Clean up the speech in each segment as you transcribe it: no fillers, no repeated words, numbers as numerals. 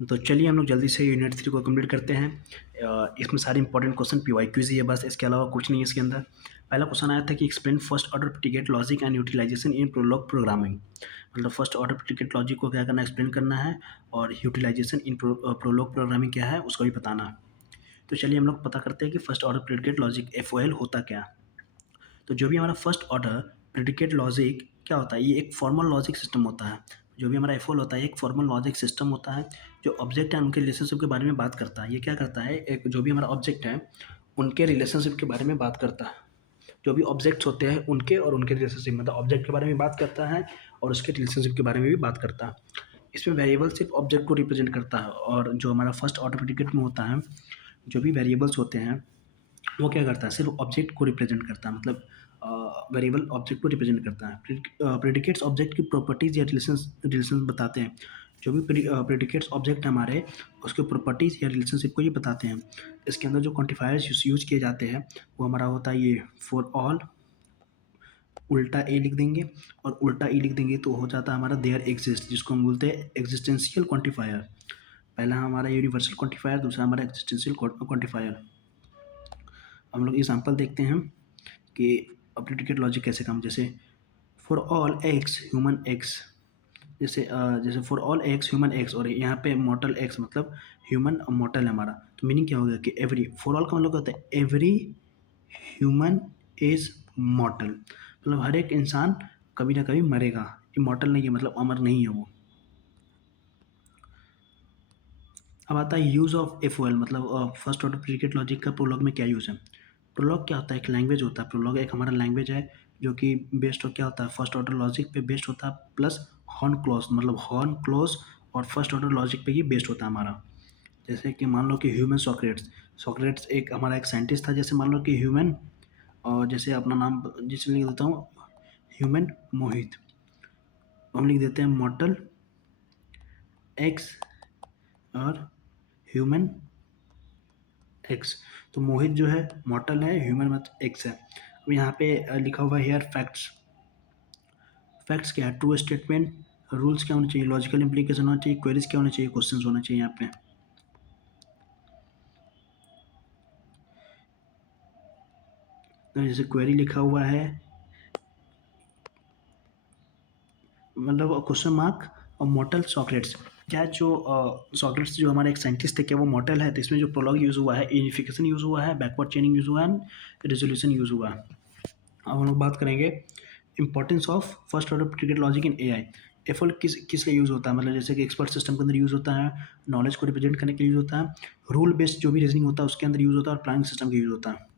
तो चलिए हम लोग जल्दी से यूनिट 3 को कंप्लीट करते हैं। इसमें सारे इंपॉर्टेंट क्वेश्चन पीवाईक्यूज ही है बस, इसके अलावा कुछ नहीं है इसके अंदर। पहला क्वेश्चन आया था कि explain first order predicate logic and utilization in Prolog programming. मतलब फर्स्ट ऑर्डर प्रीडिकेट लॉजिक को क्या करना है, एक्सप्लेन करना है, और यूटिलाइजेशन इन प्रोलॉग प्रोग्रामिंग क्या है उसको भी बताना है। तो चलिए हम लोग पता करते हैं कि first order predicate logic FOL होता क्या। तो जो भी हमारा फर्स्ट ऑर्डर प्रेडिकेट लॉजिक क्या होता है, ये एक फॉर्मल लॉजिक सिस्टम होता है। जो भी हमारा एफओल होता है एक फॉर्मल लॉजिक सिस्टम होता है जो ऑब्जेक्ट है उनके रिलेशनशिप के बारे में बात करता है। ये क्या करता है, एक जो भी हमारा ऑब्जेक्ट है उनके रिलेशनशिप के बारे में बात करता है। जो भी ऑब्जेक्ट्स होते हैं उनके और उनके रिलेशनशिप, मतलब ऑब्जेक्ट के बारे में बात करता है और उसके रिलेशनशिप के बारे में भी बात करता है। इसमें वेरिएबल सिर्फ ऑब्जेक्ट को रिप्रेजेंट करता है, और जो हमारा फर्स्ट ऑर्डर प्रेडिकेट में होता है जो भी वेरिएबल्स होते हैं वो क्या करता है, सिर्फ ऑब्जेक्ट को रिप्रेजेंट करता है। मतलब वेरिएबल ऑब्जेक्ट को रिप्रेजेंट करता है। प्रेडिकेट्स ऑब्जेक्ट की प्रॉपर्टीज या रिलेशन बताते हैं। जो भी प्रेडिकेट्स ऑब्जेक्ट हमारे उसके प्रॉपर्टीज या रिलेशनशिप को ये बताते हैं। इसके अंदर जो क्वांटिफायर्स यूज किए जाते हैं वो हमारा होता है ये फॉर ऑल, उल्टा ए लिख देंगे, और उल्टा ई लिख देंगे तो हो जाता है हमारा देयर एग्जिस्ट, जिसको हम बोलते हैं एग्जिस्टेंशियल क्वांटिफायर। पहला हमारा यूनिवर्सल क्वांटिफायर, दूसरा हमारा एग्जिस्टेंशियल क्वांटिफायर। हम लोग एग्जाम्पल देखते हैं कि प्रेडिकेट लॉजिक कैसे काम, जैसे for all x human x, जैसे for all x human x, और यहाँ पे मॉर्टल एक्स मतलब ह्यूमन मॉर्टल है हमारा। तो मीनिंग क्या होगा कि एवरी, फॉर ऑल का मतलब होता है एवरी ह्यूमन इज मॉर्टल, मतलब हर एक इंसान कभी ना कभी मरेगा। इमॉर्टल नहीं है मतलब अमर नहीं है वो। अब आता है यूज़ ऑफ FOL, मतलब फर्स्ट ऑर्डर प्रीडिकेट लॉजिक का प्रोलॉग में क्या यूज़ है। प्रोलॉग क्या होता है, एक लैंग्वेज होता है। प्रोलॉग एक हमारा लैंग्वेज है जो कि बेस्ड हो क्या होता है, फर्स्ट ऑर्डर लॉजिक पे बेस्ड होता है, प्लस हॉर्न क्लॉज, मतलब हॉर्न क्लॉज और फर्स्ट ऑर्डर लॉजिक पे ही बेस्ड होता है हमारा। जैसे कि मान लो कि ह्यूमन सॉक्रेट्स, सॉक्रेट्स एक हमारा एक साइंटिस्ट था। जैसे मान लो कि ह्यूमन, और जैसे अपना नाम जिससे लिख देता हूँ ह्यूमन मोहित, हम लिख देते हैं मॉर्टल एक्स और ह्यूमन एक्स। तो मोहित जो है मॉर्टल है, ह्यूमन मतलब एक्स है। अब यहाँ पे लिखा हुआ है हेयर फैक्ट्स। फैक्ट्स क्या है, ट्रू स्टेटमेंट, रूल्स क्या होने चाहिए, लॉजिकल इंप्लीकेशन होना चाहिए, क्वेरीज क्या होना चाहिए, क्वेश्चंस होना चाहिए यहाँ पे। तो जैसे क्वेरी लिखा हुआ है मतलब क्वेश्चन मार्क और मॉर्टल सॉक्रेट्स, क्या जो सॉक्रेट्स जो हमारे एक साइंटिस्ट थे क्या वो मॉर्टल है। तो इसमें जो प्रोलॉग यूज़ हुआ है, यूनिफिकेशन यूज़ हुआ है, बैकवर्ड चेनिंग यूज़ हुआ है, रेजोल्यूशन यूज़ हुआ है। अब हम लोग बात करेंगे importance of first order predicate logic in AI। FL किस लिए यूज़ होता है, मतलब जैसे कि एक्सपर्ट सिस्टम के अंदर यूज़ होता है, नॉलेज को रिप्रेजेंट करने के लिए यूज़ होता है, रूल बेस्ड जो भी रीजनिंग होता है उसके अंदर यूज़ होता है, और प्लानिंग सिस्टम के यूज़ होता है।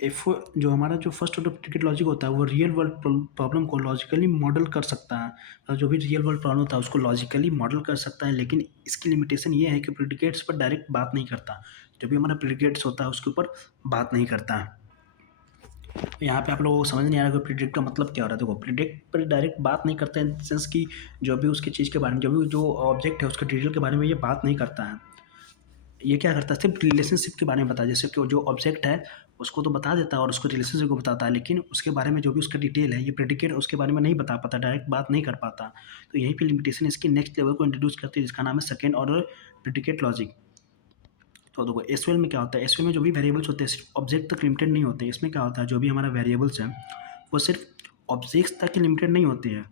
एफ जो हमारा जो फर्स्ट ऑर्डर प्रीडिकेट लॉजिक होता है वो रियल वर्ल्ड प्रॉब्लम को लॉजिकली मॉडल कर सकता है। और जो भी रियल वर्ल्ड प्रॉब्लम होता है उसको लॉजिकली मॉडल कर सकता है, लेकिन इसकी लिमिटेशन ये है कि प्रीडिकेट्स पर डायरेक्ट बात नहीं करता। जो भी हमारा प्रीडिकेट्स होता है उसके ऊपर बात नहीं करता है। यहाँ पे आप लोगों को समझ नहीं आ रहा कि प्रिडिक्ट का मतलब क्या हो रहा है। देखो प्रिडिक्ट पर डायरेक्ट बात नहीं करता इन सेंस कि जो भी उसकी चीज़ के बारे में, जो भी जो ऑब्जेक्ट है उसके डिटेल के बारे में ये बात नहीं करता है। ये क्या करता है, सिर्फ रिलेशनशिप के बारे में बताया। जैसे कि जो ऑब्जेक्ट है उसको तो बता देता है और उसको रिलेशनशिप को बताता है, लेकिन उसके बारे में जो भी उसका डिटेल है ये प्रेडिकेट उसके बारे में नहीं बता पाता, डायरेक्ट बात नहीं कर पाता। तो यहीं पे लिमिटेशन इसकी नेक्स्ट लेवल को इंट्रोड्यूस करती है जिसका नाम है सेकेंड ऑर्डर प्रेडिकेट लॉजिक। तो देखो एसक्यूएल में क्या होता है, एसक्यूएल में जो भी वेरिएबल्स होते हैं सिर्फ ऑब्जेक्ट तक लिमिटेड नहीं होते। इसमें क्या होता है, जो भी हमारा वेरिएबल्स है वो सिर्फ ऑब्जेक्ट्स तक लिमिटेड नहीं होती है।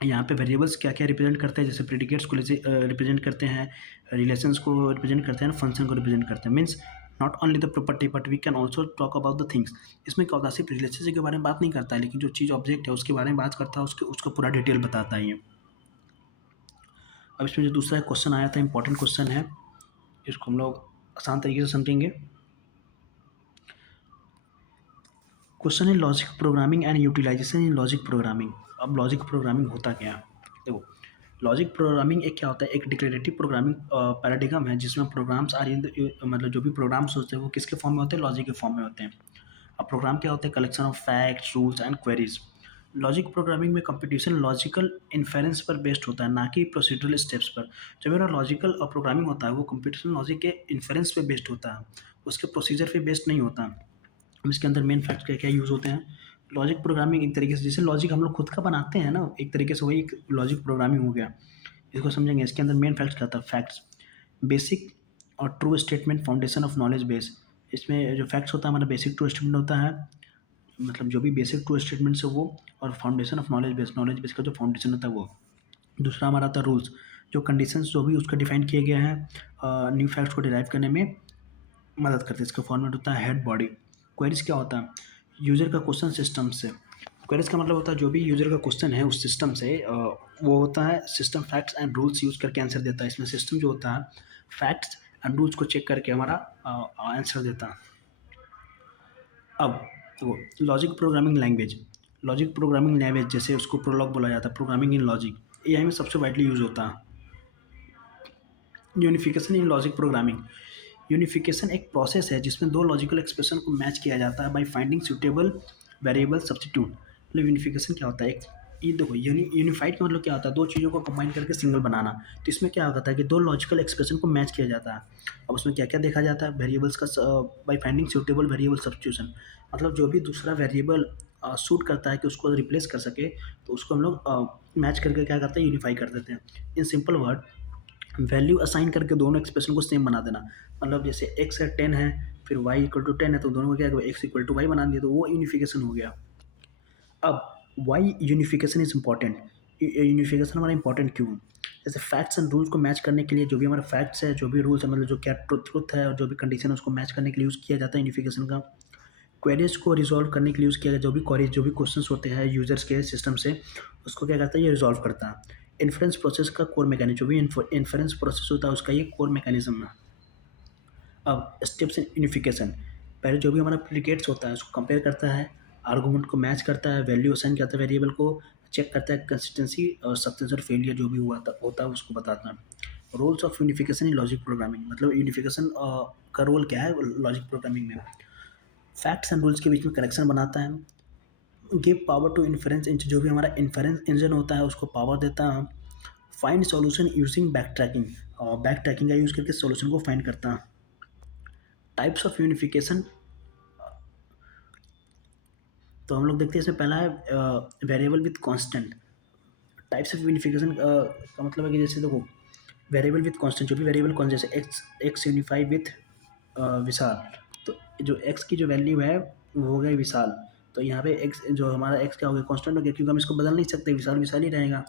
यहाँ पे वेरिएबल्स क्या क्या रिप्रेजेंट करते हैं, जैसे प्रेडिकेट्स को रिप्रेजेंट करते हैं, रिलेशंस को रिप्रेजेंट करते हैं, फंक्शन को रिप्रेजेंट करते हैं। Means not only the property but we can also talk about the things. इसमें क्या होता है, सिर्फ रिलेशनशिप के बारे में बात नहीं करता है, लेकिन जो चीज़ ऑब्जेक्ट है उसके बारे में बात करता है, उसके उसको पूरा डिटेल बताता है ये। अब इसमें जो दूसरा क्वेश्चन आया था इंपॉर्टेंट क्वेश्चन है, इसको हम लोग आसान तरीके से समझेंगे। क्वेश्चन है logic programming and utilization in logic programming. अब लॉजिक प्रोग्रामिंग होता क्या है, देखो लॉजिक प्रोग्रामिंग एक क्या होता है, एक डिक्लेरेटिव प्रोग्रामिंग पैराडिगम है जिसमें प्रोग्राम्स आर इन मतलब जो भी प्रोग्राम्स होते हैं वो किसके फॉर्म में होते हैं, लॉजिक के फॉर्म में होते हैं। अब प्रोग्राम क्या होता है, collection of facts, rules and queries. Logic programming में कंपटीशन लॉजिकल इन्फेरेंस पर बेस्ड होता है, ना कि प्रोसीजरल स्टेप्स पर। जो मेरा लॉजिकल प्रोग्रामिंग होता है वो कंपटीशन लॉजिक के इन्फेरेंस पे बेस्ड होता है, उसके प्रोसीजर पे बेस्ड नहीं होता। अब इसके अंदर मेन फैक्ट क्या क्या यूज़ होते हैं। लॉजिक प्रोग्रामिंग एक तरीके से जैसे लॉजिक हम लोग खुद का बनाते हैं ना, एक तरीके से वही एक लॉजिक प्रोग्रामिंग हो गया। इसको समझेंगे। इसके अंदर मेन फैक्ट्स क्या होता है? फैक्ट्स बेसिक और true statement, foundation of knowledge base. इसमें जो फैक्ट्स होता है हमारा बेसिक ट्रू स्टेटमेंट होता है, मतलब जो भी बेसिक ट्रू स्टेटमेंट्स है वो, और फाउंडेशन ऑफ नॉलेज बेस का जो फाउंडेशन होता है वो। दूसरा हमारा आता है रूल्स, जो कंडीशंस जो भी उसका डिफाइन किए गए हैं न्यू फैक्ट्स को डिराइव करने में मदद करते हैं। इसका फॉर्मेट होता है हेड बॉडी। क्वेरीज क्या होता है? यूज़र का क्वेश्चन सिस्टम से। क्वेरीज का मतलब होता है जो भी यूज़र का क्वेश्चन है उस सिस्टम से वो होता है system facts and rules use करके आंसर देता है। इसमें सिस्टम जो होता है फैक्ट्स एंड रूल्स को चेक करके हमारा आंसर देता है। अब वो logic programming language. Logic programming language जैसे उसको प्रोलॉग बोला जाता है, प्रोग्रामिंग इन लॉजिक, एआई में सबसे वाइडली यूज़ होता है। Unification in logic programming. Unification एक प्रोसेस है जिसमें दो लॉजिकल एक्सप्रेशन को मैच किया जाता है by finding suitable variable substitute. मतलब यूनिफिकेशन क्या होता है? एक ये देखो, यूनिफाइड का मतलब क्या होता है? दो चीज़ों को कंबाइन करके सिंगल बनाना। तो इसमें क्या होता है कि दो लॉजिकल एक्सप्रेशन को मैच किया जाता है। अब उसमें क्या क्या देखा जाता है? वेरिएबल्स का by finding suitable variable substitution, मतलब जो भी दूसरा वेरिएबल सूट करता है कि उसको रिप्लेस कर सके, तो उसको हम लोग मैच करके क्या करते हैं? यूनिफाई कर देते हैं। In simple word, value assign करके दोनों एक्सप्रेशन को सेम बना देना। मतलब जैसे एक्स है 10 है, फिर वाई इक्वल टू 10 है, तो दोनों को क्या है? एक्स इक्वल टू वाई बना दिया, तो वो यूनिफिकेशन हो गया। अब why unification is important. Unification हमारा इंपॉर्टेंट क्यों? जैसे फैक्ट्स एंड रूल्स को मैच करने के लिए जो भी हमारा फैक्ट्स है, जो भी रूल्स है, मतलब जो क्या ट्रुथ है और जो भी कंडीशन है उसको मैच करने के लिए यूज़ किया जाता है यूनिफिकेशन का। क्वेरीज को रिजॉल्व करने के लिए यूज़ किया गया, जो भी क्वेरीज जो भी क्वेश्चंस होते हैं यूजर्स के सिस्टम से, उसको क्या करता है? ये रिजॉल्व करता है। इन्फ्रेंस प्रोसेस का कोर मैकेनिज्म, जो भी इन्फ्रेंस प्रोसेस होता है उसका ये कोर मैकेनिज्म है। अब स्टेप्स इन यूनिफिकेशन, पहले जो भी हमारा प्रिडिकेट्स होता है उसको कंपेयर करता है, आर्गूमेंट को मैच करता है, वैल्यू असाइन करता है वेरिएबल को, चेक करता है कंसिस्टेंसी, और सक्सेस और फेलियर जो भी होता है उसको बताता है। Roles of unification in logic programming, मतलब यूनिफिकेशन का रोल क्या है लॉजिक प्रोग्रामिंग में? फैक्ट्स एंड रूल्स के बीच में कनेक्शन बनाता है, give power to inference engine, जो भी हमारा इन्फरेंस इंजन होता है उसको पावर देता है। Find solution using back tracking, और बैक ट्रैकिंग का यूज़ करके सॉल्यूशन को फाइंड करता है। टाइप्स ऑफ यूनिफिकेशन, तो हम लोग देखते हैं इसमें पहला है variable with constant. Types of unification का मतलब है कि जैसे देखो, वेरिएबल विथ कांस्टेंट, जो भी वेरिएबल कौन, जैसे एक्स एक्स यूनिफाई विथ विशाल, तो जो एक्स की जो वैल्यू है वो हो गया विशाल। तो यहाँ पे एक्स जो हमारा एक्स क्या हो गया? कांस्टेंट हो गया, क्योंकि हम इसको बदल नहीं सकते, विशाल विशाल ही रहेगा।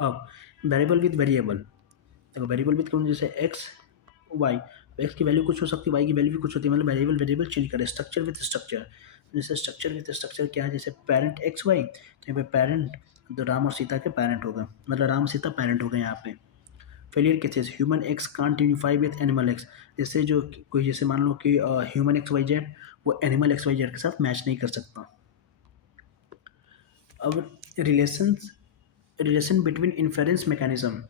अब वेरिएबल विथ वेरिएबल, देखो वेरिएबल विथ कौन, जैसे एक्स वाई, एक्स की वैल्यू कुछ हो सकती है, वाई की वैल्यू भी कुछ होती है, मतलब वेरिएबल वेरिएबल चेंज करें। स्ट्रक्चर विथ स्ट्रक्चर, जैसे स्ट्रक्चर विथ स्ट्रक्चर क्या है? जैसे पेरेंट एक्स वाई, तो यहाँ पे पेरेंट तो राम और सीता के पेरेंट होगा, मतलब राम सीता पेरेंट हो गए यहाँ पे। Failure cases, human x can't unify with animal x, जैसे जो कोई जैसे मान लो कि ह्यूमन एक्स वाई जेड वो एनिमल एक्स वाई जेड के साथ मैच नहीं कर सकता। अब relation relation between inference mechanism,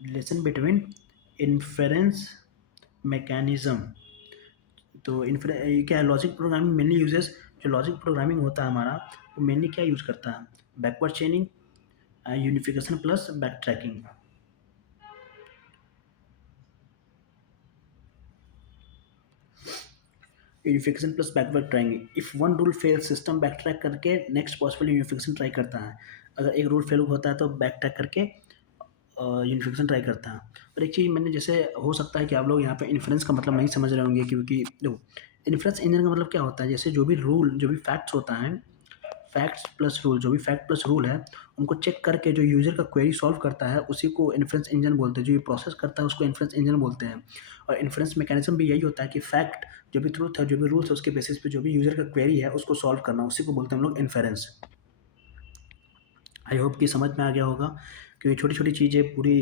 relation between inference mechanism, तो ये क्या है? लॉजिक प्रोग्रामिंग मेनली यूजेस, जो लॉजिक प्रोग्रामिंग होता है हमारा वो मेनली क्या यूज़ करता है? Backward चेनिंग, unification plus back tracking. Unification plus backward trying, if one rule fail system backtrack करके नेक्स्ट पॉसिबल यूनिफिकेशन ट्राई करता है। अगर एक रूल फेल होता है तो बैक ट्रैक करके यूनिफिकेशन ट्राई करता है। और एक चीज़ मैंने, जैसे हो सकता है कि आप लोग यहाँ पे इन्फ्रेंस का मतलब नहीं समझ रहे होंगे, क्योंकि देखो इन्फ्रेंस इंजन का मतलब क्या होता है? जैसे जो भी रूल जो भी फैक्ट्स होता है, फैक्ट्स प्लस रूल, जो भी फैक्ट प्लस रूल है उनको चेक करके जो यूज़र का क्वेरी सॉल्व करता है उसी को इन्फ्रेंस इंजन बोलते हैं। जो ये प्रोसेस करता है उसको इन्फ्रेंस इंजन बोलते हैं। और इन्फ्रेंस मैकेनिज्म भी यही होता है कि फैक्ट जो भी ट्रूथ है, जो भी रूल्स है, उसके बेसिस पे जो भी यूज़र का क्वेरी है उसको सॉल्व करना, उसी को बोलते हैं हम लोग इन्फेरेंस। आई होप कि समझ में आ गया होगा, क्योंकि छोटी छोटी चीज़ें पूरी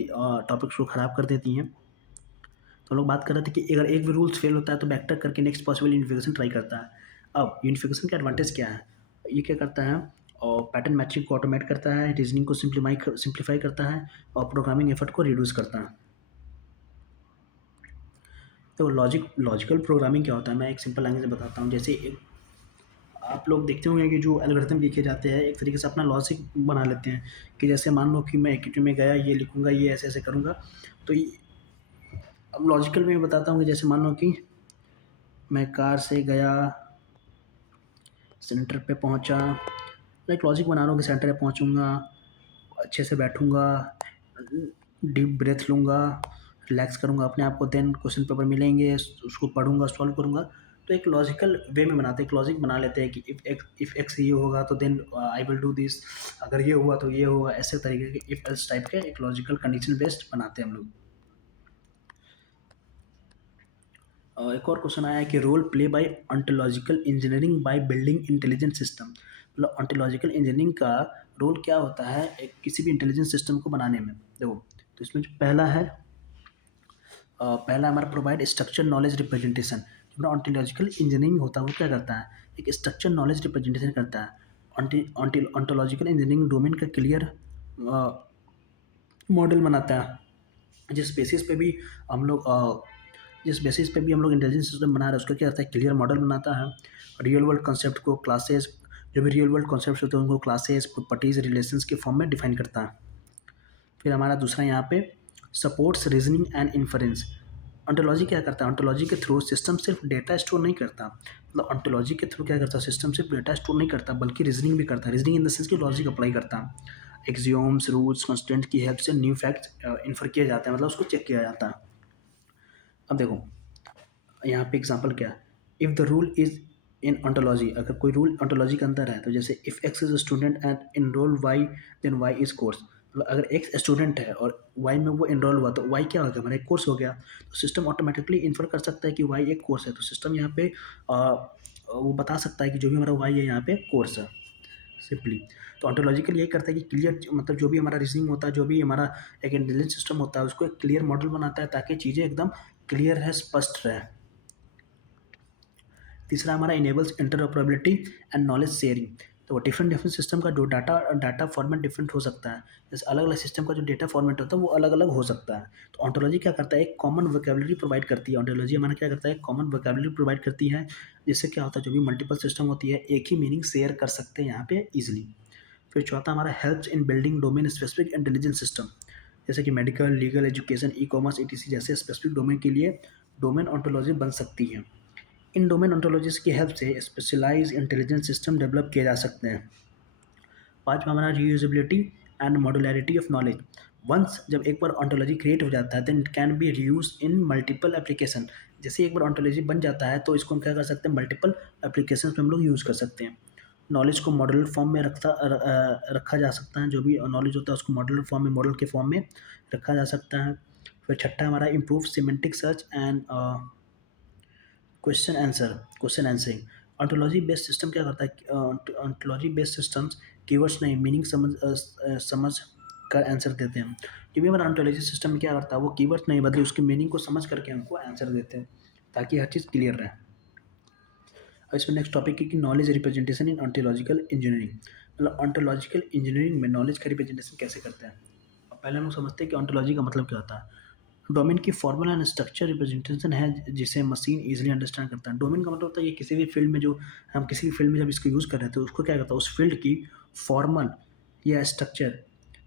टॉपिक्स को ख़राब कर देती हैं। तो हम लोग बात कर रहे थे कि अगर एक भी रूल्स फेल होता है तो बैक ट्रैक करके नेक्स्ट पॉसिबल यूनिफिकेशन ट्राई करता है। अब यूनिफिकेशन का एडवांटेज क्या है? ये क्या करता है? और पैटर्न मैचिंग को ऑटोमेट करता है, रीजनिंग को सिंप्लीफाई करता है, और प्रोग्रामिंग एफर्ट को रिड्यूस करता है। तो लॉजिकल प्रोग्रामिंग क्या होता है? मैं एक सिंपल लैंग्वेज में बताता हूँ। जैसे एक आप लोग देखते होंगे कि जो एल्गोरिथम लिखे जाते हैं एक तरीके से अपना लॉजिक बना लेते हैं, कि जैसे मान लो कि मैं इक्विटी में गया, ये लिखूंगा, ये ऐसे ऐसे करूंगा। तो अब लॉजिकल में बताता हूँ कि जैसे मान लो कि मैं कार से गया, सेंटर पे पहुंचा, लाइक लॉजिक बना रहा हूँ कि सेंटर पे पहुंचूंगा, अच्छे से बैठूंगा, डीप ब्रेथ लूँगा, रिलैक्स करूँगा अपने आप को, देन क्वेश्चन पेपर मिलेंगे, उसको पढ़ूँगा, सॉल्व करूँगा। तो एक लॉजिकल वे में बनाते हैं, एक लॉजिक बना लेते हैं कि इफ एक्स ये होगा तो then I will do this, अगर ये हुआ तो ये होगा, ऐसे तरीके के इफ एल्स टाइप के एक लॉजिकल कंडीशन बेस्ड बनाते हैं हम लोग। एक और क्वेश्चन आया है कि role play by ontological engineering by building intelligent system. मतलब ऑन्टोलॉजिकल इंजीनियरिंग का रोल क्या होता है एक किसी भी इंटेलिजेंट सिस्टम को बनाने में। देखो, तो इसमें जो पहला है, पहला हमारा प्रोवाइड स्ट्रक्चर नॉलेज रिप्रेजेंटेशन। जो हमारा ऑन्टोलॉजिकल इंजीनियरिंग होता है वो क्या करता है, एक स्ट्रक्चर नॉलेज रिप्रेजेंटेशन करता है। ऑन्टोलॉजिकल इंजीनियरिंग डोमेन का क्लियर मॉडल बनाता है, जिस बेसिस पे भी हम लोग जिस बेसिस पे भी हम लोग इंटेलिजेंस सिस्टम बना रहे हैं उसका क्या होता है, क्लियर मॉडल बनाता है। रियल वर्ल्ड कॉन्सेप्ट को क्लासेस, जो भी रियल वर्ल्ड कॉन्सेप्ट होते हैं उनको क्लासेस, प्रॉपर्टीज, रिलेशंस के फॉर्म में डिफाइन करता है। फिर हमारा दूसरा यहाँ पे supports reasoning and inference. Ontology क्या करता है, ऑन्टोलॉजी के थ्रू सिस्टम सिर्फ डेटा स्टोर नहीं करता, मतलब ऑन्टोलॉजी के थ्रू क्या करता है, सिस्टम सिर्फ डेटा स्टोर नहीं करता बल्कि रीजनिंग भी करता है। रीजनिंग इन द सेंस की लॉजिक अप्लाई करता है। एक्सियोम्स, रूल्स, कंस्टेंट की हेल्प से न्यू फैक्ट्स इन्फर किया जाता है, मतलब उसको चेक किया जाता है। अब देखो यहाँ पे एग्जांपल क्या है, if the rule is in ontology, अगर कोई रूल ऑन्टोलॉजी के अंदर है तो जैसे if X is a student and enrol Y, then Y is course. मतलब अगर एक्स स्टूडेंट है और वाई में वो इनरोल हुआ तो वाई क्या हो गया, हमारा एक कोर्स हो गया। तो सिस्टम ऑटोमेटिकली इन्फर कर सकता है कि वाई एक कोर्स है, तो सिस्टम यहाँ पे वो बता सकता है कि जो भी हमारा वाई है यहाँ पे कोर्स है सिंपली। तो ऑन्टोलॉजिकल यही करता है कि क्लियर, मतलब जो भी हमारा रीजनिंग होता है, जो भी हमारा एक इंटेलिजेंस सिस्टम होता है उसको एक क्लियर मॉडल बनाता है ताकि चीज़ें एकदम क्लियर है, स्पष्ट रहे। तीसरा हमारा enables interoperability and knowledge sharing. तो डिफरेंट डिफरेंट सिस्टम का जो डाटा फॉर्मेट डिफरेंट हो सकता है, जैसे अलग अलग सिस्टम का जो डेटा फॉर्मेट होता है वो अलग अलग हो सकता है। तो ऑन्टोलॉजी क्या करता है, एक कॉमन वोकेबलरी प्रोवाइड करती है। ऑन्टोलॉजी हमारा क्या करता है, एक कॉमन वोकेबलरी प्रोवाइड करती है, जिससे क्या होता है जो भी मल्टीपल सिस्टम होती है एक ही मीनिंग शेयर कर सकते हैं यहाँ पे ईजिली। फिर चौथा हमारा helps in building domain specific intelligence system, जैसे कि medical, legal, education, e commerce, etc जैसे स्पेसिफिक डोमेन के लिए डोमेन ऑन्टोलॉजी बन सकती है। इन डोमेन ऑन्टोलॉजीज की हेल्प से स्पेशलाइज इंटेलिजेंस सिस्टम डेवलप किए जा सकते हैं। पाँचवा हमारा reusability and modularity of knowledge. Once जब एक बार ऑन्टोलॉजी क्रिएट हो जाता है then it can be reuse in multiple application. जैसे एक बार ऑन्टोलॉजी बन जाता है तो इसको हम क्या कर सकते हैं, मल्टीपल एप्लीकेशन में हम लोग यूज़ कर सकते हैं। नॉलेज को मॉडल फॉर्म में रखा जा सकता है, जो भी नॉलेज होता है उसको मॉडल फॉर्म में, मॉडल के फॉर्म में रखा जा सकता है। फिर छठा हमारा improve semantic search and question answering. Ontology based system क्या करता है, ऑन्टोलॉजी बेस्ड सिस्टम्स कीवर्ड्स नहीं, मीनिंग समझ कर आंसर देते हैं। जो भी हमारा ऑन्टोलॉजी सिस्टम क्या करता है वो कीवर्ड्स नहीं बदले उसकी मीनिंग को समझ करके हमको आंसर देते हैं ताकि हर चीज़ क्लियर रहे। अब इसमें नेक्स्ट टॉपिक है कि knowledge representation in ontological engineering. मतलब ऑन्टोलॉजिकल इंजीनियरिंग में नॉलेज का रिप्रेजेंटेशन कैसे करते हैं। अब पहले हम लोग समझते हैं कि ऑन्टोलॉजी का मतलब क्या होता है। डोमेन की फॉर्मूला एंड स्ट्रक्चर रिप्रेजेंटेशन है जिसे मशीन इजीली अंडरस्टैंड करता है। डोमेन का मतलब होता है ये किसी भी फील्ड में, जो हम किसी भी फील्ड में जब इसको यूज़ कर रहे हैं तो उसको क्या करता है, उस फील्ड की फॉर्मल या स्ट्रक्चर।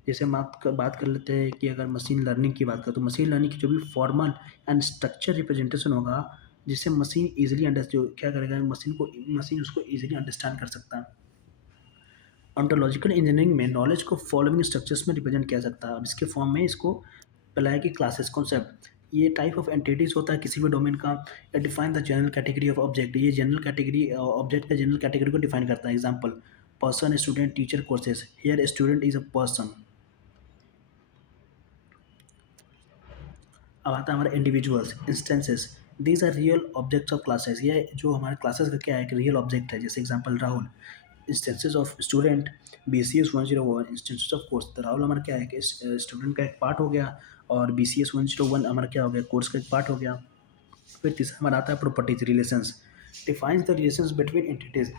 जैसे हम बात कर लेते हैं कि अगर मशीन लर्निंग की बात करें तो मशीन लर्निंग की जो भी फॉर्मल एंड स्ट्रक्चर रिप्रेजेंटेशन होगा जिससे मशीन ईजिली जो क्या करेगा, मशीन उसको ईजिली अंडरस्टैंड कर सकता है। ऑन्टोलॉजिकल इंजीनियरिंग में नॉलेज को फॉलोइंग स्ट्रक्चर्स में रिप्रेजेंट किया सकता है। अब इसके फॉर्म में इसको पहला है कि क्लासेस कॉन्सेप्ट, ये टाइप ऑफ एंटिटीज होता है किसी भी डोमेन का। या define the general category of object, ये जनरल कैटेगरी ऑब्जेक्ट का जनरल कैटेगरी को डिफाइन करता है। Example person, student, teacher, courses. Here student is a person. अब आता है हमारा individuals instances, these are real objects of classes. ये जो हमारे क्लासेस का क्या है, एक रियल ऑब्जेक्ट है। जैसे example Rahul, instances of student B C S 101, instances of course. तो राहुल हमारा क्या है कि स्टूडेंट का एक पार्ट हो गया और बी सी एस 101 हमारा क्या हो गया, कोर्स का एक पार्ट हो गया। फिर तीसरा हमारा आता है properties relations, defines the relations between entities.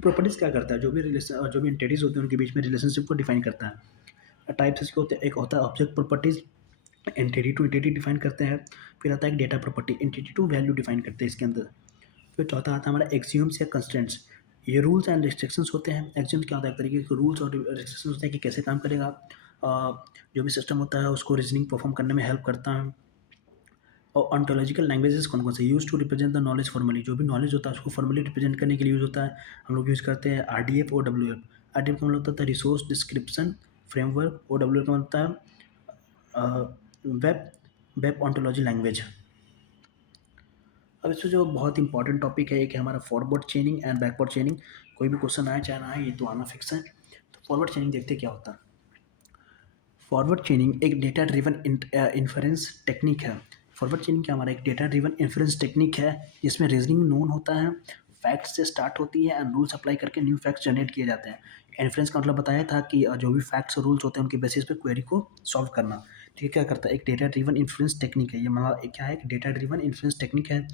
Properties क्या करता है, जो भी रिलेशन, जो भी एंटिटीज होते हैं उनके बीच में रिलेशनशिप को डिफाइन करता है। टाइप्स इसके होते हैं, एक होता है object properties, entity to entity define करते हैं। फिर आता है एक data property, entity to value define करते हैं इसके अंदर। फिर चौथा आता है हमारा एक्सियोम्स या कंस्ट्रेंट्स, ये रूल्स एंड रिस्ट्रिक्शंस होते हैं। एक्सियोम्स क्या होता है, एक तरीके के रूल्स और रिस्ट्रिक्शंस होते हैं कि कैसे काम करेगा। जो भी सिस्टम होता है उसको रीजनिंग परफॉर्म करने में हेल्प करता है। और ऑन्टोलॉजिकल लैंग्वेजेस कौन कौन से use to represent the knowledge formally, जो भी नॉलेज होता है उसको फॉर्मली रिप्रेजेंट करने के लिए यूज होता है। हम लोग यूज़ करते हैं RDF और WF। RDF का मतलब होता है रिसोर्स डिस्क्रिप्शन फ्रेमवर्क, और WF का मतलब होता है वेब वेब ऑन्टोलॉजी लैंग्वेज। अब इसमें जो बहुत इंपॉर्टेंट टॉपिक है एक है हमारा फॉरवर्ड चेनिंग एंड बैकवर्ड चेनिंग। कोई भी क्वेश्चन आए चाहे ना आए ये तो आना फिक्स है। तो फॉरवर्ड चेनिंग देखते क्या होता है। फॉरवर्ड चेनिंग एक डेटा ड्रिवन इन्फरेंस टेक्निक है। फॉरवर्ड चेनिंग क्या हमारा एक डेटा ड्रिवन इन्फरेंस टेक्निक है जिसमें रीजनिंग नोन होता है, फैक्ट्स से स्टार्ट होती है एंड रूल्स अप्लाई करके न्यू फैक्ट्स जनरेट किए जाते हैं। इन्फ्रेंस का मतलब बताया था कि जो भी फैक्ट्स और रूल्स होते हैं उनके बेसिस पे क्वेरी को सॉल्व करना। ठीक है, क्या करता है एक डेटा ड्रिवन इन्फ्रेंस टेक्निक है। ये मतलब क्या है, एक डेटा ड्रिवन इन्फ्रेंस टेक्निक है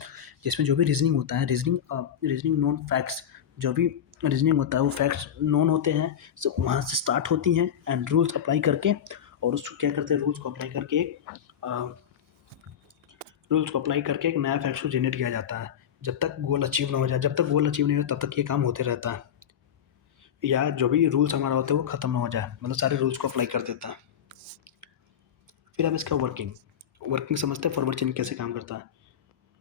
जिसमें जो भी रीजनिंग होता है, रीजनिंग नोन फैक्ट्स, जो भी रीजनिंग होता है वो फैक्ट्स नोन होते हैं, so वहाँ से स्टार्ट होती हैं एंड रूल्स अप्लाई करके, और उसको क्या करते हैं, रूल्स को अप्लाई करके एक नया फैक्ट को जनरेट किया जाता है जब तक गोल अचीव ना हो जाए। जब तक गोल अचीव नहीं हो तब तक ये काम होते रहता है, या जो भी रूल्स हमारा होता है वो ख़त्म ना हो जाए, मतलब सारे रूल्स को अप्लाई कर देता है। फिर अब इसका वर्किंग समझते हैं, फॉरवर्ड चेन कैसे काम करता है।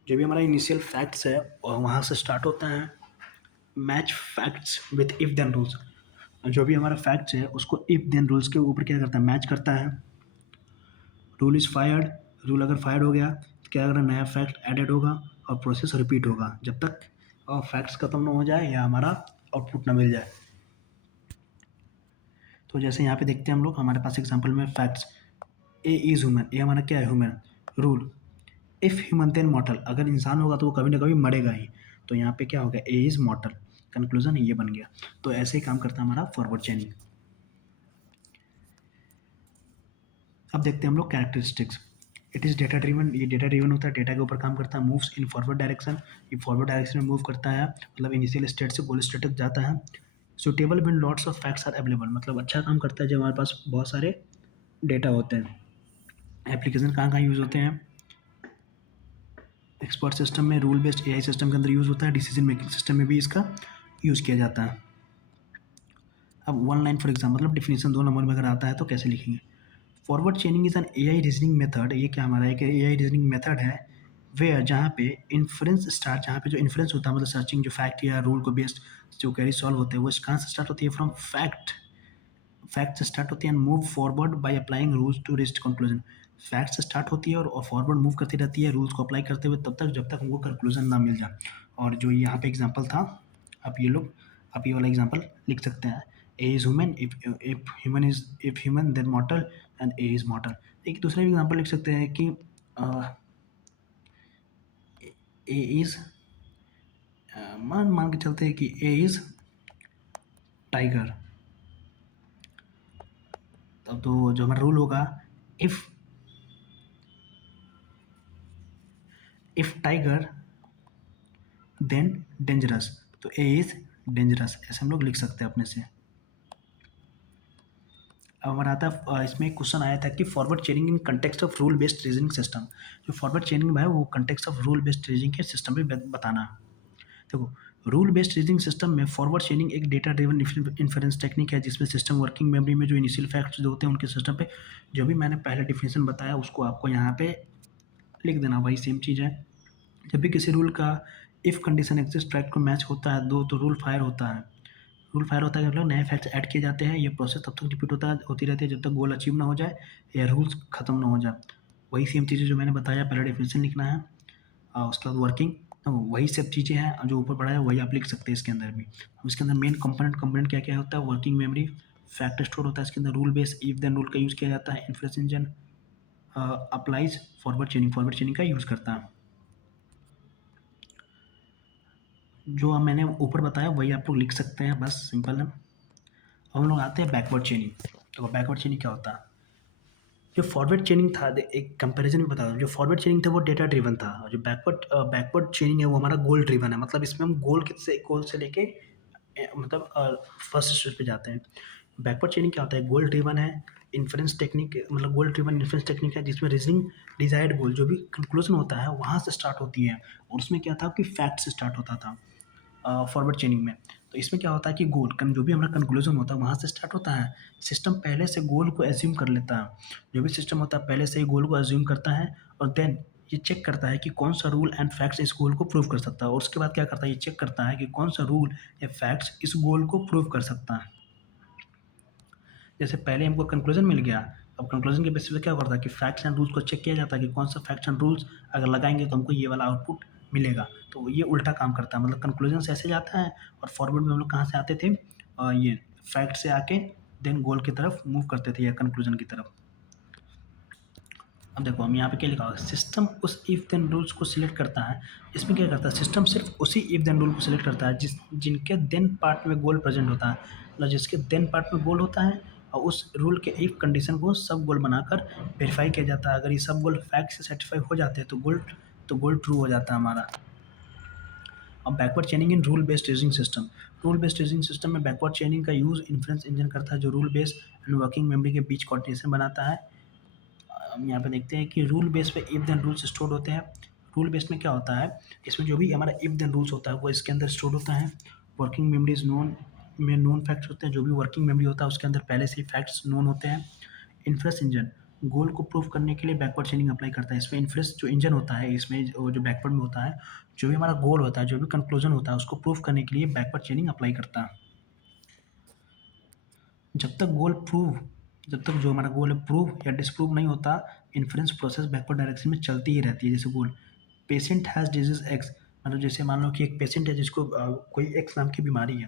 जो भी हमारा इनिशियल फैक्ट्स है और वहाँ से स्टार्ट होता है match facts with if then rules. जो भी हमारा फैक्ट्स है उसको इफ देन रूल्स के ऊपर क्या करता है, मैच करता है। रूल इज़ फायर्ड, रूल अगर फायर्ड हो गया तो क्या करना, नया फैक्ट एडेड होगा और प्रोसेस रिपीट होगा जब तक फैक्ट्स खत्म ना हो जाए या हमारा आउटपुट ना मिल जाए। तो जैसे यहाँ पे देखते हैं हम लोग, हमारे पास एग्जांपल में facts, A is human, A हमारा क्या है, human. Rule, if human then mortal, अगर इंसान होगा तो वो कभी ना कभी मरेगा ही। तो यहाँ पे क्या हो गया, ए इज़ मॉर्टल, कंक्लूजन ये बन गया। तो ऐसे ही काम करता है हमारा फॉरवर्ड चेनिंग। अब देखते हैं हम लोग characteristics. It is data driven, ये डेटा ड्रिवन होता है, डेटा के ऊपर काम करता है। मूव्स इन फॉरवर्ड डायरेक्शन, ये फॉरवर्ड डायरेक्शन में मूव करता है, मतलब इनिशियल स्टेट से गोल स्टेट तक जाता है। Suitable when lots of facts are available, मतलब अच्छा काम करता है जब हमारे पास बहुत सारे डेटा होते हैं। एप्लीकेशन कहाँ कहाँ यूज़ होते हैं, एक्सपर्ट सिस्टम में, रूल बेस्ड एआई सिस्टम के अंदर यूज़ होता है, डिसीजन मेकिंग सिस्टम में भी इसका यूज़ किया जाता है। अब वन लाइन फॉर एग्जाम्पल, मतलब डिफिनेशन 2 नंबर में अगर आता है तो कैसे लिखेंगे। Forward चेनिंग is an AI reasoning method, ये क्या हमारा एक एआई रीजनिंग मेथड है वेयर, जहाँ पे इन्फ्रेंस स्टार्ट, जहाँ पे जो इन्फ्रेंस होता है मतलब सर्चिंग जो फैक्ट या रूल को बेस्ड जो क्वेरी सॉल्व होते हैं वो कहाँ से स्टार्ट होती है, फ्रॉम फैक्ट से स्टार्ट होती है and move forward by applying rules to reach conclusion. Fact से स्टार्ट होती है और फॉरवर्ड मूव करती रहती है रूल्स को अप्लाई करते हुए तब तक जब तक हमको कंक्लूजन ना मिल जाए। और जो यहाँ पे एग्जांपल था, आप ये वाला एग्जांपल लिख सकते हैं, A is human, if human then mortal and A is mortal. एक दूसरा एग्जांपल लिख सकते हैं कि ए इज़, मान के चलते हैं कि ए इज़ टाइगर। तब तो जो हमारा रूल होगा, इफ टाइगर देन डेंजरस, तो ए इज डेंजरस, ऐसे हम लोग लिख सकते हैं अपने से। अब हमारा आता है, इसमें क्वेश्चन आया था कि forward चेनिंग in context of rule based reasoning system. जो फॉरवर्ड चेनिंग है वो context of rule based reasoning के सिस्टम में बताना। देखो, रूल बेस्ड रीजनिंग सिस्टम में फॉरवर्ड चेनिंग एक डेटा ड्रिवन इन्फरेंस टेक्निक है जिसमें सिस्टम वर्किंग मेमोरी में जो इनिशियल फैक्ट्स जो होते हैं उनके सिस्टम पे जो भी मैंने पहले डिफिनेशन बताया उसको आपको यहाँ पे लिख देना, वही सेम चीज़ है। जब भी किसी रूल का इफ़ कंडीशन एग्जिस्ट फैक्ट को मैच होता है दो तो रूल फायर होता है। रूल फायर होता है मतलब नए फैक्ट्स ऐड किए जाते हैं, ये प्रोसेस तब तक रिपीट होती रहती है जब तक गोल अचीव ना हो जाए या रूल्स खत्म ना हो जाए। वही सेम चीज़ें जो मैंने बताया, पहले डेफिनेशन लिखना है और उसके बाद वर्किंग, तो वही सब चीज़ें हैं जो ऊपर पढ़ा है वही आप लिख सकते हैं इसके अंदर भी। अब इसके अंदर मेन कंपोनेंट क्या क्या होता है, वर्किंग मेमोरी, फैक्ट स्टोर होता है इसके अंदर, rule base if then rule का यूज़ किया जाता है, inference engine applies forward chaining का यूज़ करता है। जो मैंने ऊपर बताया वही आप लोग लिख सकते हैं, बस सिंपल है। अब हम लोग आते हैं बैकवर्ड चेनिंग। तो बैकवर्ड चेनिंग क्या होता है, जो फॉरवर्ड चेनिंग था, एक कंपैरिजन में बता रहा हूँ, जो फॉरवर्ड चेनिंग था वो डेटा ड्रिवन था और जो बैकवर्ड चेनिंग है वो हमारा गोल ड्रिवन है। मतलब इसमें हम गोल से लेके मतलब फर्स्ट स्टेज पे जाते हैं। बैकवर्ड चेनिंग क्या होता है, गोल ड्रिवन है, इन्फ्रेंस टेक्निक, मतलब गोल ड्रिवन इन्फ्रेंस टेक्निक है जिसमें रीजनिंग डिजायर्ड गोल जो भी कंक्लूजन होता है वहाँ से स्टार्ट होती है, और उसमें क्या था कि फैक्ट से स्टार्ट होता था फॉरवर्ड चेनिंग में। तो इसमें क्या होता है कि जो भी हमारा कंक्लूजन होता है वहाँ से स्टार्ट होता है। सिस्टम पहले से गोल को एज्यूम कर लेता है, जो भी सिस्टम होता है पहले से ही गोल को एज्यूम करता है और देन ये चेक करता है कि कौन सा रूल एंड फैक्ट्स इस गोल को प्रूव कर सकता है, और उसके बाद क्या करता है, ये चेक करता है कि कौन सा रूल या फैक्ट्स इस गोल को प्रूव कर सकता है। जैसे पहले हमको कंक्लूजन मिल गया, अब कंक्लूजन के बेसिस पे क्या करता है कि फैक्ट्स एंड रूल्स को चेक किया जाता है कि कौन सा फैक्ट्स एंड रूल्स अगर लगाएंगे तो हमको ये वाला आउटपुट मिलेगा। तो ये उल्टा काम करता है, मतलब कंक्लूजन से ऐसे जाता है और फॉरवर्ड में हम लोग कहाँ से आते थे, ये फैक्ट से आके देन गोल की तरफ मूव करते थे या कंक्लूजन की तरफ। अब देखो हम यहाँ पे क्या लिखा हुआ है, सिस्टम उस इफ देन रूल्स को सिलेक्ट करता है। इसमें क्या करता है, सिस्टम सिर्फ उसी इफ देन रूल को सिलेक्ट करता है जिनके देन पार्ट में गोल प्रेजेंट होता है, मतलब जिसके देन पार्ट में गोल होता है, और उस रूल के इफ कंडीशन को सब गोल बनाकर वेरीफाई किया जाता है। अगर ये सब गोल फैक्ट से सेटिस्फाई हो जाते हैं तो गोल ट्रू हो जाता है हमारा। अब backward चेनिंग in rule based reasoning system. Rule based reasoning system में बैकवर्ड चेनिंग का यूज इन्फ्रेंस इंजन करता है जो rule based and working memory के बीच कोऑर्डिनेशन बनाता है। हम यहाँ पे देखते हैं कि रूल बेस पे इफ देन रूल्स स्टोर होते हैं। रूल बेस में क्या होता है, इसमें जो भी हमारा इफ देन रूल्स होता है वो इसके अंदर स्टोर होता है। वर्किंग मेमोरीज नोन फैक्ट्स होते हैं, जो भी वर्किंग मेमोरी होता है उसके अंदर पहले से ही फैक्ट्स नोन होते हैं। इन्फ्रेंस इंजन गोल को प्रूव करने के लिए बैकवर्ड चेनिंग अप्लाई करता है। इसमें इन्फ्रेंस जो इंजन होता है, इसमें जो बैकवर्ड में होता है, जो भी हमारा गोल होता है, जो भी कंक्लूजन होता है, उसको प्रूव करने के लिए बैकवर्ड चेनिंग अप्लाई करता है। जब तक गोल प्रूव जब तक जो हमारा गोल है प्रूव या डिसप्रूव नहीं होता, इन्फ्रेंस प्रोसेस बैकवर्ड डायरेक्शन में चलती ही रहती है। जैसे गोल पेशेंट हैज़ डिजीज एक्स, मतलब जैसे मान लो कि एक पेशेंट है जिसको कोई एक्स नाम की बीमारी है,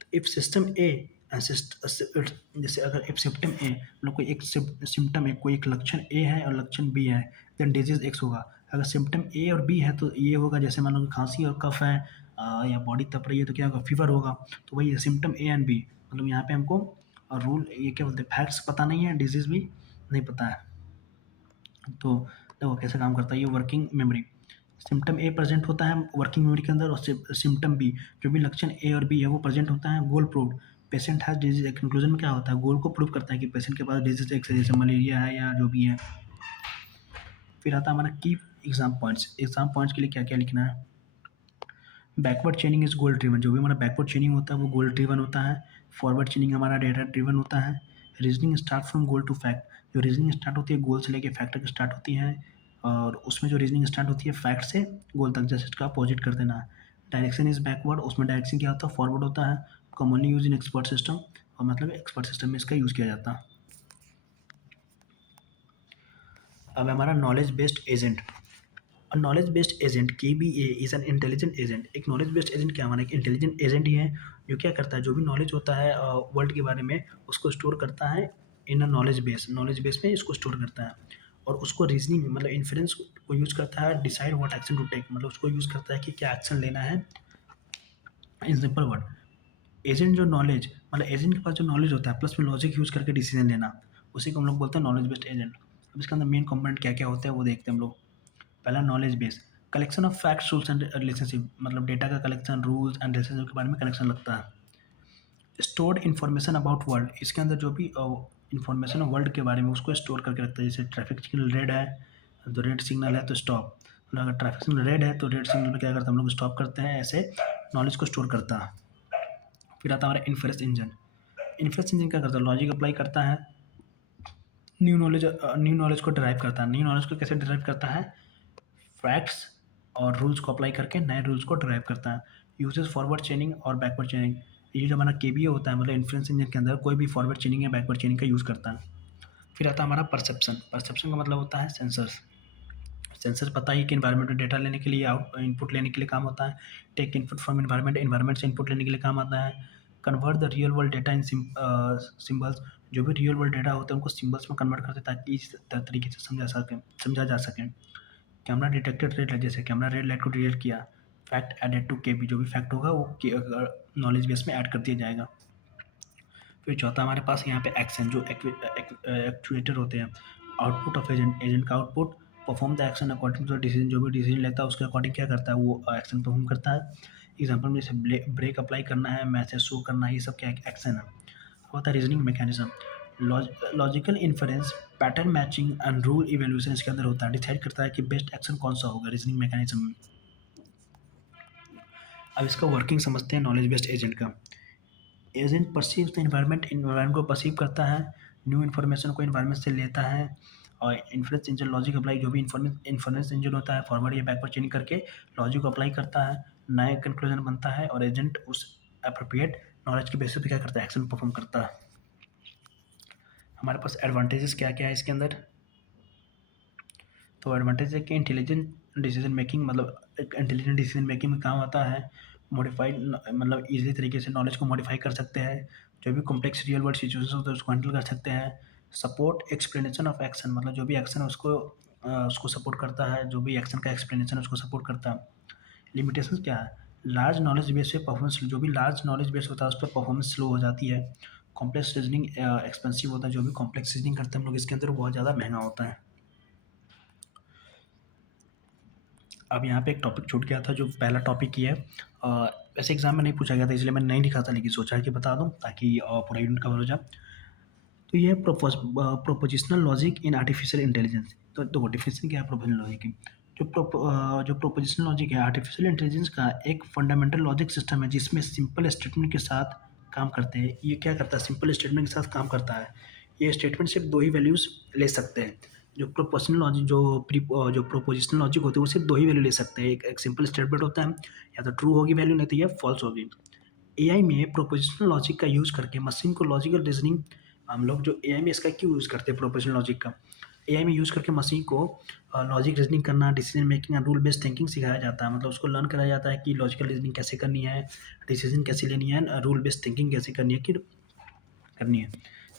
तो इफ सिस्टम ए जैसे अगर इफ सिम्टम ए, मतलब कोई एक सिम्टम है, कोई एक लक्षण ए है और लक्षण बी है, देन डिजीज एक्स होगा। अगर सिम्टम ए और बी है तो ये होगा, जैसे मान लो कि खांसी और कफ है, या बॉडी तप रही है तो क्या होगा, फीवर होगा। तो वही सिम्टम ए एंड बी, मतलब यहाँ पे हमको रूल ये क्या बोलते हैं, फैक्ट्स पता नहीं है, डिजीज भी नहीं पता है। तो देखो कैसे काम करता है ये वर्किंग मेमोरी। सिम्टम ए प्रेजेंट होता है वर्किंग मेमोरी के अंदर, और सिम्टम बी, जो भी लक्षण ए और बी है वो प्रेजेंट होता है। Goal proved, patient has disease, conclusion में क्या होता है, गोल को प्रूव करता है कि पेशेंट के पास डिजीज एक्स है, जैसे मलेरिया है या जो भी है। फिर आता है हमारा की एग्जाम पॉइंट्स। एग्जाम पॉइंट्स के लिए क्या क्या लिखना है। बैकवर्ड चेनिंग इज गोल ड्रिवन, जो भी हमारा बैकवर्ड चेनिंग होता है वो गोल ड्रिवन होता है। फॉरवर्ड चेनिंग हमारा डेटा ड्रिवन होता है। Reasoning start from goal to fact, जो रीजनिंग स्टार्ट होती है गोल से लेके फैक्ट तक स्टार्ट होती है, और उसमें जो रीजनिंग स्टार्ट होती है फैक्ट से गोल तक, जैसे इसका अपोजिट कर देना है। डायरेक्शन इज बैकवर्ड, उसमें डायरेक्शन क्या होता है, फॉरवर्ड होता है। Commonly use in expert system, और मतलब एक्सपर्ट सिस्टम में इसका यूज़ किया जाता है। अब हमारा knowledge based agent. Knowledge based agent KBA is an intelligent agent. एक नॉलेज बेस्ड एजेंट क्या हमारा एक इंटेलिजेंट एजेंट ही है, जो क्या करता है, जो भी नॉलेज होता है वर्ल्ड के बारे में उसको स्टोर करता है इन अ नॉलेज बेस में इसको स्टोर करता है, और उसको रीजनिंग मतलब इन्फ्रेंस को यूज़ करता है, decide what action to take, मतलब उसको यूज़ करता है कि क्या एक्शन लेना है। इन सिंपल वर्ड, एजेंट जो नॉलेज मतलब एजेंट के पास जो नॉलेज होता है प्लस में लॉजिक यूज़ करके डिसीजन लेना, उसी को हम लोग बोलते हैं नॉलेज बेस्ड एजेंट। अब इसके अंदर मेन कंपोनेंट क्या क्या होते हैं वो देखते हैं हम लोग। पहला knowledge base, collection of facts rules and relationship, मतलब डेटा का कलेक्शन, रूल्स एंड रिलेशनशिप के बारे में कनेक्शन लगता है। स्टोर्ड इन्फॉर्मेशन अबाउट वर्ल्ड, इसके अंदर जो भी इन्फॉर्मेशन वर्ल्ड के बारे में उसको स्टोर करके रखता है। जैसे ट्रैफिक सिग्नल रेड है तो रेड सिग्नल है तो स्टॉप, मतलब अगर ट्रैफिक सिग्नल रेड है तो रेड सिग्नल में क्या करता है हम लोग स्टॉप करते हैं, ऐसे नॉलेज को स्टोर करता है। फिर आता है हमारा इन्फरेंस इंजन। इन्फरेंस इंजन क्या करता है, लॉजिक अप्लाई करता है, न्यू नॉलेज को ड्राइव करता है। न्यू नॉलेज को कैसे ड्राइव करता है, फैक्ट्स और रूल्स को अप्लाई करके नए रूल्स को ड्राइव करता है। यूजेस फॉरवर्ड चेनिंग और बैकवर्ड चेनिंग, ये जो हमारा केबीए होता है मतलब इन्फ्लुएंस इंजन के अंदर कोई भी फॉरवर्ड चेनिंग या बैकवर्ड चेनिंग का यूज़ करता है। फिर आता है हमारा परसेप्शन। परसेप्शन का मतलब होता है सेंसर्स। सेंसर पता ही कि इन्वायरमेंट में डेटा लेने के लिए, आउट इनपुट लेने के लिए काम होता है। Take input from environment, environment से इनपुट लेने के लिए काम आता है। Convert the real world data in symbols, जो भी रियल वर्ल्ड डेटा होते हैं उनको सिम्बल्स में कन्वर्ट करते हैं ताकि इस तरीके से समझा जा सके। कैमरा डिटेक्टेड रेड लाइट, जैसे कैमरा रेड लाइट को डिटेक्ट किया। फैक्ट एडेड टू केबी, जो भी फैक्ट होगा वो नॉलेज बेस में ऐड कर दिया जाएगा। फिर चौथा हमारे पास यहाँ पे एक्शन, जो एक्चुएटर होते हैं। आउटपुट ऑफ एजेंट, एजेंट का output perform the action according to the decision, जो भी डिसीजन लेता है उसके अकॉर्डिंग क्या करता है वो एक्शन परफॉर्म करता है। एग्जाम्पल में जैसे ब्रेक अप्लाई करना है, मैसेज शो करना है, ये सब क्या एक्शन है। अब होता है reasoning mechanism. Logical inference, pattern matching and rule evaluation इसके अंदर होता है। डिसाइड करता है कि बेस्ट एक्शन कौन सा होगा रीजनिंग मैकेनिज्म में। अब इसका वर्किंग समझते हैं नॉलेज बेस्ड एजेंट का। Agent perceive the environment, environment को परसीव करता है, न्यू इन्फॉर्मेशन को इन्वायरमेंट से लेता है, और इन्फ्रेंस इंजन लॉजिक अप्लाई, जो भी इन्फॉर्मेंस इंजन होता है फॉरवर्ड या बैकवर्ड चेंज करके लॉजिक को अप्लाई करता है, नया कंक्लूजन बनता है, और एजेंट उस अप्रोप्रिएट नॉलेज के बेसिस पे क्या करता है एक्शन परफॉर्म करता है। हमारे पास एडवांटेजेस क्या क्या है इसके अंदर। तो एडवांटेज है कि इंटेलिजेंट डिसीजन मेकिंग, मतलब एक इंटेलिजेंट डिसीजन मेकिंग में काम आता है। मॉडिफाइड मतलब ईज़ी तरीके से नॉलेज को मॉडिफाई कर सकते हैं। जो भी कॉम्प्लेक्स रियल वर्ल्ड सिचुएशन होते हैं उसको हैंडल कर सकते हैं। सपोर्ट एक्सप्लेनेशन ऑफ एक्शन, मतलब जो भी एक्शन है उसको सपोर्ट करता है, जो भी एक्शन का एक्सप्लेनेशन है उसको सपोर्ट करता है। लिमिटेशंस क्या है? लार्ज नॉलेज बेस पे परफॉर्मेंस, जो भी लार्ज नॉलेज बेस होता है उस पर परफॉर्मेंस स्लो हो जाती है। कॉम्प्लेक्स रीजनिंग एक्सपेंसिव होता है, जो भी कॉम्प्लेक्स रीजनिंग करते हैं हम लोग इसके अंदर बहुत ज़्यादा महंगा होता है। अब यहाँ पे एक टॉपिक छूट गया था जो पहला टॉपिक ही है। वैसे एग्जाम में नहीं पूछा गया था इसलिए मैंने नहीं लिखा था, लेकिन सोचा है कि बता दूँ ताकि पूरा यूनिट कवर हो जाए। तो ये है prepositional logic in artificial intelligence. तो देखो डिफिनेशन क्या है प्रोपोजिशनल लॉजिक की। जो प्रोपोजिशनल लॉजिक है आर्टिफिशियल इंटेलिजेंस का एक फंडामेंटल लॉजिक सिस्टम है जिसमें सिंपल स्टेटमेंट के साथ काम करते हैं। ये क्या करता है? सिंपल स्टेटमेंट के साथ काम करता है। ये स्टेटमेंट सिर्फ दो ही वैल्यूज ले सकते हैं। जो प्रोपोजिशनल लॉजिक जो प्रोपोजिशनल लॉजिक होते हैं वो सिर्फ दो ही वैल्यू ले सकते हैं। एक सिंपल स्टेटमेंट होता है, या तो ट्रू होगी वैल्यू, नहीं तो ये फॉल्स होगी। एआई में प्रोपोजिशनल लॉजिक का यूज़ करके मशीन को लॉजिकल रीजनिंग, हम लोग जो एआई में इसका क्यों यूज़ करते हैं प्रोपोजिशनल लॉजिक का, एआई में यूज़ करके मशीन को लॉजिक रीजनिंग करना, decision making and rule based thinking सिखाया जाता है। मतलब उसको लर्न कराया जाता है कि लॉजिकल रीजनिंग कैसे करनी है, डिसीजन कैसे लेनी है, रूल बेस्ड थिंकिंग कैसे करनी है कि करनी है।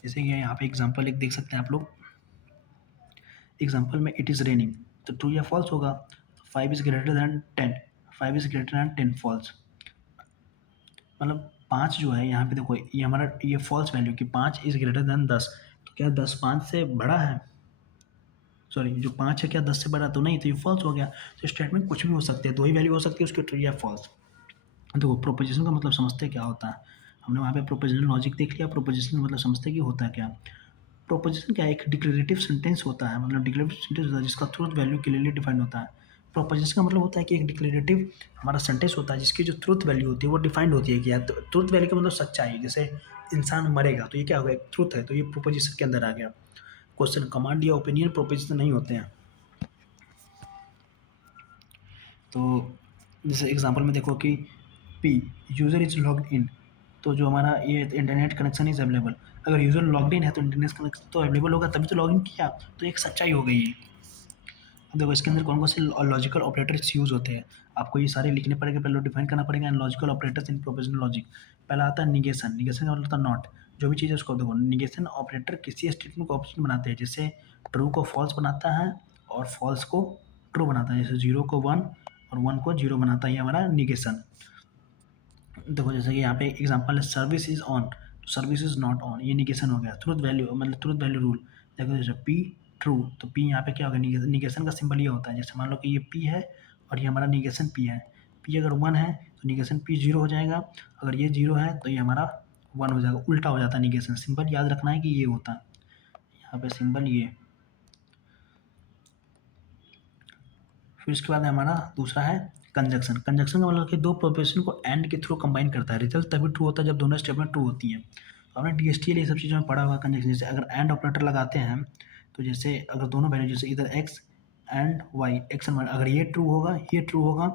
जैसे कि यहाँ पे एग्जांपल एक देख सकते हैं आप लोग। एग्जांपल में इट इज़ रेनिंग, तो ट्रू या फॉल्स होगा। 5 is greater than 10, 5 is greater than 10 false. मतलब 5 जो है यहाँ पे देखो, ये हमारा ये फॉल्स वैल्यू कि 5 इज़ ग्रेटर दैन 10, तो क्या 10 5 से बड़ा है? सॉरी, जो 5 है क्या 10 से बड़ा? तो नहीं, तो ये फॉल्स हो गया। तो स्टेटमेंट कुछ भी हो सकते हैं, दो ही वैल्यू हो सकती है उसकी, ट्रू या फॉल्स। देखो प्रोपोजिशन का मतलब समझते हैं क्या होता है। हमने वहाँ पे प्रोपोजिशनल लॉजिक देख लिया, प्रोपोजिशन का मतलब समझते हैं कि होता है क्या। प्रोपोजिशन क्या है? एक डिक्लेरेटिव सेंटेंस होता है, मतलब डिक्लेरेटिव सेंटेंस होता है जिसका ट्रुथ वैल्यू क्लियरली डिफाइंड होता है। प्रोपोजिशन का मतलब होता है कि एक डिक्लेरेटिव हमारा सेंटेंस होता है जिसकी जो ट्रुथ वैल्यू होती है वो डिफाइंड होती है कि यार ट्रुथ वैल्यू का मतलब सच्चाई। जैसे इंसान मरेगा तो ये क्या होगा? एक ट्रुथ है, तो ये प्रोपोजिशन के अंदर आ गया। क्वेश्चन, कमांड या ओपिनियन प्रोपोजिशन नहीं होते हैं। तो जैसे एग्जांपल में देखो कि P user is logged in, तो जो हमारा ये इंटरनेट कनेक्शन इज अवेलेबल। अगर यूज़र लॉग्ड इन है तो इंटरनेट कनेक्शन तो अवेलेबल होगा, तभी तो लॉगिन किया, तो एक सच्चाई हो गई है। अब देखो इसके अंदर कौन कौन से लॉजिकल ऑपरेटर्स यूज़ होते हैं, आपको ये सारे लिखने पड़ेंगे, पहले डिफाइन करना पड़ेगा। Logical operators in prepositional logic, पहला आता है निगेशन। निगेशन का मतलब होता है नॉट। जो भी चीज़ है उसको देखो, निगेशन ऑपरेटर किसी स्टेटमेंट को ऑप्शन बनाते हैं, जैसे ट्रू को फॉल्स बनाता है और फॉल्स को ट्रू बनाता है, जैसे 0 को 1 और 1 को 0 बनाता है, ये हमारा निगेशन। देखो जैसे कि यहाँ पे एग्जांपल है service is on, service is not on, ये निगेशन हो गया। ट्रुथ वैल्यू मतलब ट्रुथ वैल्यू रूल, देखो जैसे पी ट्रू, तो पी यहाँ पे क्या होगा? निगेशन का सिंबल ये होता है। जैसे मान लो कि ये पी है और ये हमारा निगेशन पी है। पी अगर 1 है तो निगेशन पी 0 हो जाएगा, अगर ये 0 है तो ये हमारा 1 हो जाएगा, उल्टा हो जाता है निगेशन। सिंबल याद रखना है कि ये होता है, यहाँ पे सिंबल ये। फिर उसके बाद हमारा दूसरा है कंजक्शन। कंजक्शन का मतलब कि दो प्रोपोजिशन को एंड के थ्रू कंबाइन करता है। रिजल्ट तभी ट्रू होता है जब दोनों स्टेटमेंट ट्रू होती हैं। तो हमने डीएसटी ये सब चीज़ों में पढ़ा हुआ कंजक्शन। जैसे अगर एंड ऑपरेटर लगाते हैं तो जैसे अगर दोनों वैल्यू, जैसे इधर X and Y, X and Y, अगर ये ट्रू होगा ये ट्रू होगा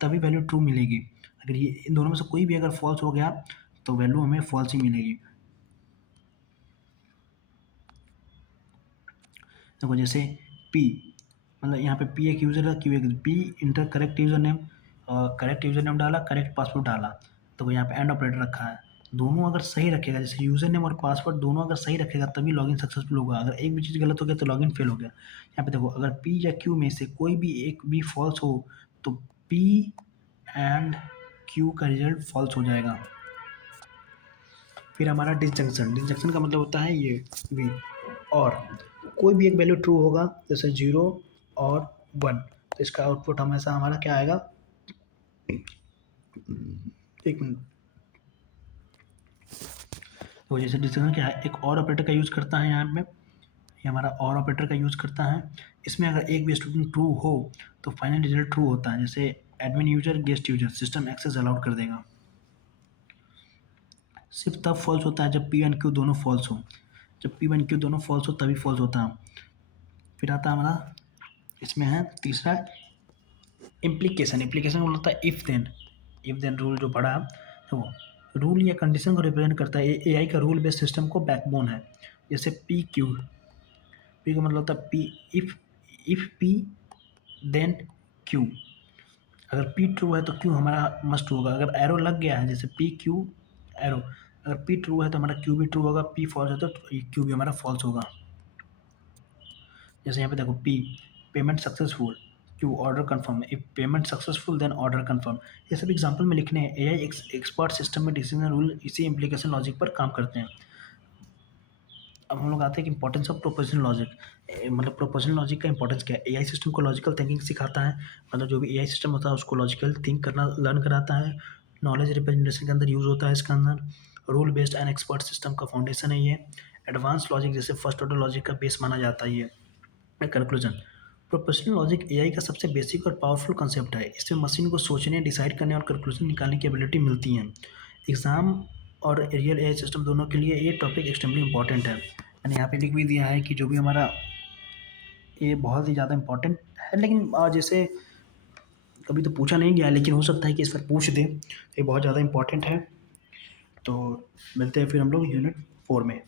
तभी वैल्यू ट्रू मिलेगी। अगर ये इन दोनों में से कोई भी अगर फॉल्स हो गया तो वैल्यू हमें फॉल्स ही मिलेगी। देखो जैसे पी, मतलब यहाँ पे पी एक यूज़र है, क्यू एक, P inter correct user name, correct user name डाला, करेक्ट पासवर्ड डाला, तो यहाँ पे एंड ऑपरेटर रखा है। दोनों अगर सही रखेगा, जैसे यूज़र नेम और पासवर्ड दोनों अगर सही रखेगा तभी लॉगिन सक्सेसफुल होगा। अगर एक भी चीज़ गलत हो गया तो लॉगिन फेल हो गया। यहाँ पे देखो अगर पी या क्यू में से कोई भी एक भी फॉल्स हो तो पी एंड क्यू का रिजल्ट फॉल्स हो जाएगा। फिर हमारा डिसजंक्शन, डिसजंक्शन का मतलब होता है ये वी, और कोई भी एक वैल्यू ट्रू होगा जैसे 0 और 1, तो इसका आउटपुट हमेशा हमारा क्या आएगा? एक मिनट। तो जैसे डिसजंक्शन क्या है? एक और ऑपरेटर का यूज़ करता है यहाँ पे, ये हमारा और ऑपरेटर का यूज़ करता है। इसमें अगर एक भी स्टूडेंट ट्रू हो तो फाइनल रिजल्ट ट्रू होता है। जैसे admin user guest user system access allowed कर देगा। सिर्फ तब फॉल्स होता है जब पी एंड क्यू दोनों फॉल्स हो। जब पी एंड क्यू दोनों फॉल्स हो तभी फॉल्स होता है। फिर आता है हमारा, इसमें है तीसरा इम्प्लीकेशन। इम्प्लीकेशन का मतलब होता है if then. If then rule जो पढ़ा, तो रूल या कंडीशन को रिप्रेजेंट करता है। एआई का रूल बेस्ड सिस्टम को बैकबोन है। जैसे पी क्यू, पी का मतलब होता है P, if P then Q. अगर पी ट्रू है तो क्यू हमारा मस्ट होगा। अगर एरो लग गया है जैसे पी क्यू एरो, अगर पी ट्रू है तो हमारा क्यू भी ट्रू होगा, पी फॉल्स है तो क्यू भी हमारा फॉल्स होगा। जैसे यहाँ पे देखो P payment successful, Q order confirm, if payment successful then order confirm. ये सब एग्जांपल में लिखने हैं। एआई एक्सपर्ट सिस्टम में डिसीजन रूल इसी इम्प्लीकेशन लॉजिक पर काम करते हैं। अब हम लोग आते हैं कि इंपॉर्टेंस ऑफ प्रोपोजिशनल लॉजिक, मतलब प्रोपोजिशनल लॉजिक का इंपॉर्टेंस क्या है। एआई सिस्टम को लॉजिकल थिंकिंग सिखाता है, मतलब जो भी एआई सिस्टम होता है उसको लॉजिकल थिंक करना लर्न कराता है। नॉलेज रिप्रेजेंटेशन के अंदर यूज होता है इसका अंदर। Rule based and expert system का फाउंडेशन है ये। एडवांस लॉजिक जैसे फर्स्ट ऑर्डर लॉजिक का बेस माना जाता है ये। कंक्लूजन, प्रोपोजिशनल लॉजिक एआई का सबसे बेसिक और पावरफुल कंसेप्ट है। इससे मशीन को सोचने, डिसाइड करने और कंक्लूजन निकालने की एबिलिटी मिलती है। एग्जाम और रियल एआई सिस्टम दोनों के लिए ये टॉपिक एक्सट्रीमली इंपॉर्टेंट है। मैंने यहाँ पे लिख भी दिया है कि जो भी हमारा ये बहुत ही ज़्यादा इंपॉर्टेंट है, लेकिन जैसे कभी तो पूछा नहीं गया, लेकिन हो सकता है कि इस पर पूछ दे। ये बहुत ज़्यादा इंपॉर्टेंट है। तो मिलते हैं फिर हम लोग यूनिट 4 में।